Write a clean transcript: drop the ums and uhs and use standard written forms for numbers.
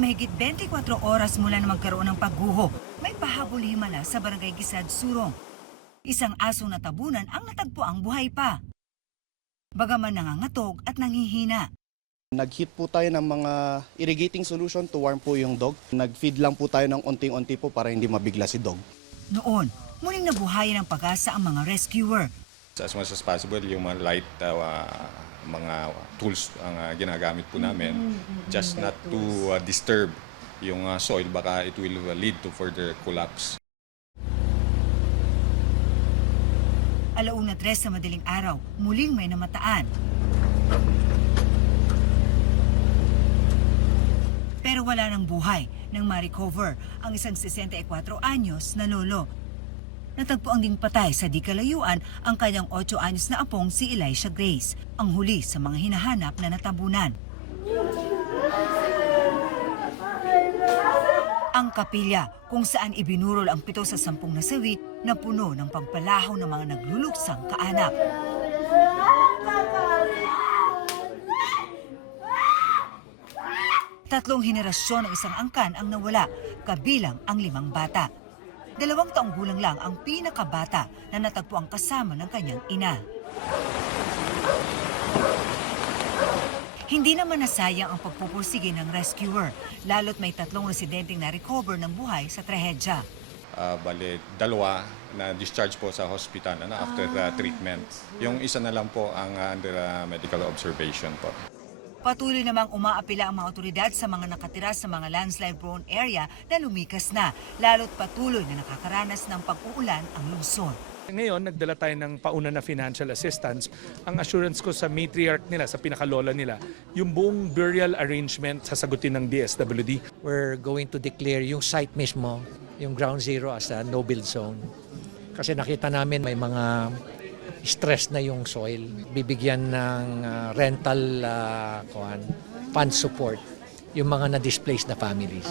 Mahigit 24 oras mula na magkaroon ng pagguho, may pahabol himala sa barangay Gisad, Surong. Isang asong natabunan ang natagpuang buhay pa. Bagaman nangangatog at nanghihina. Nag-hit po tayo ng mga irrigating solution to warm po yung dog. Nag-feed lang po tayo ng unting-unti po para hindi mabigla si dog. Noon, muling nabuhayan ng pag-asa ang mga rescuer. As much as possible, yung mga light mga tools ang ginagamit po namin, just not to disturb yung soil, baka it will lead to further collapse. 1:03 sa madaling araw, muling may namataan. Pero wala ng buhay nang ma-recover ang isang 64 anyos na lolo. Natagpuang ding patay sa di kalayuan ang kanyang 8 anyos na apong si Elisha Grace, ang huli sa mga hinahanap na natabunan. Ang kapilya kung saan ibinurol ang 7 sa 10 nasawi na puno ng pagpalahaw ng mga nagluluksang kaanak. Tatlong henerasyon ng isang angkan ang nawala, kabilang ang 5 bata. 2 taong gulang lang ang pinakabata na natagpuang kasama ng kanyang ina. Hindi naman nasayang ang pagpupursige ng rescuer, lalo't may 3 residenteng na-recover ng buhay sa trahedya. Bale, 2 na discharge po sa hospital after treatment. Yung isa na lang po ang under medical observation po. Patuloy namang umaapila ang mga otoridad sa mga nakatira sa mga landslide-prone area na lumikas na, lalo't patuloy na nakakaranas ng pag-uulan ang lungsod. Ngayon, nagdala tayo ng pauna na financial assistance. Ang assurance ko sa matriarch nila, sa pinakalola nila, yung buong burial arrangement sasagutin ng DSWD. We're going to declare yung site mismo, yung ground zero as a no-build zone. Kasi nakita namin may mga stress na yung soil. Bibigyan ng rental fund support yung mga na-displaced na families.